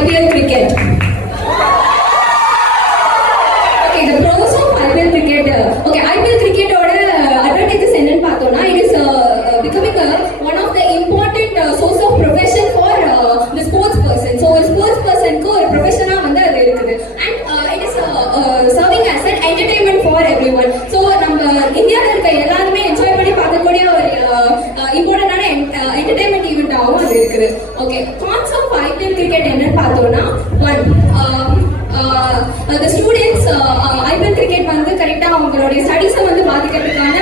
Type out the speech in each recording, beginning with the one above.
IPL cricket. Okay, the pros of IPL cricket. Okay, IPL cricket ஓட advantages என்னன்னு பார்த்தோம்னா it is becoming one of the important source of profession for the sports person. So ஒரு sports personக்கு ஒரு profession-ஆ வந்து அது இருக்குது. And it is serving as an entertainment for everyone. So நம்ம இந்தியால இருக்க எல்லாருமே என்ஜாய் பண்ணி பார்க்கக்கூடிய ஒரு இம்பார்ட்டன்டான என்டர்டைன்மெண்ட் ஈவென்ட்டாகவும் அது இருக்குது. Okay, cons of IPL cricket என்னன்னு பார்த்தோம்னா, one, the students IPL cricket வந்து கரெக்டாக அவங்களுடைய ஸ்டடீஸை வந்து பாதிக்கிறதுக்கான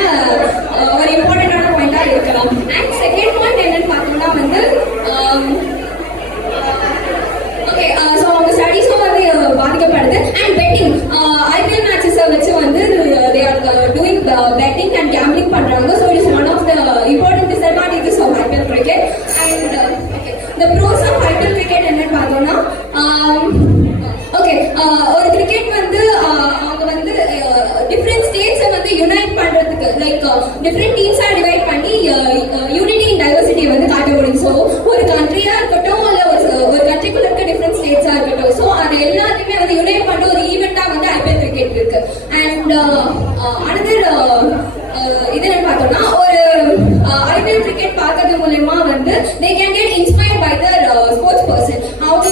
ஒரு இம்பார்ட்டன்டான பாயிண்டாக இருக்கலாம். அண்ட் செகண்ட் பாயிண்ட் என்னன்னு பார்த்தோம்னா வந்து ஓகே, ஸோ அவங்க ஸ்டடீஸும் வந்து பாதிக்கப்படுது. அண்ட் பெட்டிங், IPL மேட்சஸை வச்சு வந்து they are doing betting and gambling பண்றாங்க. So it is one of the important disadvantages of IPL cricket. And okay, the pros of IPL cricket என்னன்னு பார்த்தோம்னா, ஓகே, ஒரு கிரிக்கெட் வந்து அவங்க வந்து டிஃப்ரெண்ட் ஸ்டேட்ஸை வந்து யுனைட் பண்றதுக்கு லைக் டிஃப்ரெண்ட் டீம்ஸாக டிவைட் பண்ணி யூனிட்டி இன் டைவர்சிட்டி வந்து காட்ட முடியும். ஸோ ஒரு கண்ட்ரியா இருக்கட்டும் இல்லை ஒரு கண்ட்ரிக்குள்ள இருக்க டிஃப்ரெண்ட் ஸ்டேட்ஸா இருக்கட்டும், ஸோ அது எல்லாத்தையுமே வந்து யுனைட் பண்ற ஒரு ஈவெண்டா வந்து IPL கிரிக்கெட் இருக்கு. அண்ட் அனதர் இது என்ன பார்த்தோம்னா, ஒரு IPL கிரிக்கெட் பார்க்கறது மூலமா வந்து they can get inspired by the sports person. அவங்க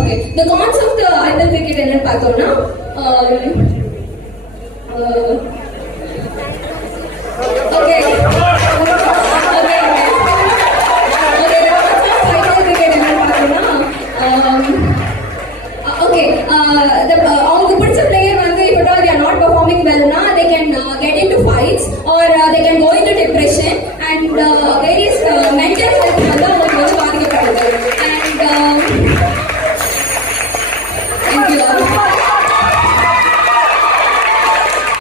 okay, the cons of the IPL cricket என்னன்னு பார்த்தோம்னா, ஓகே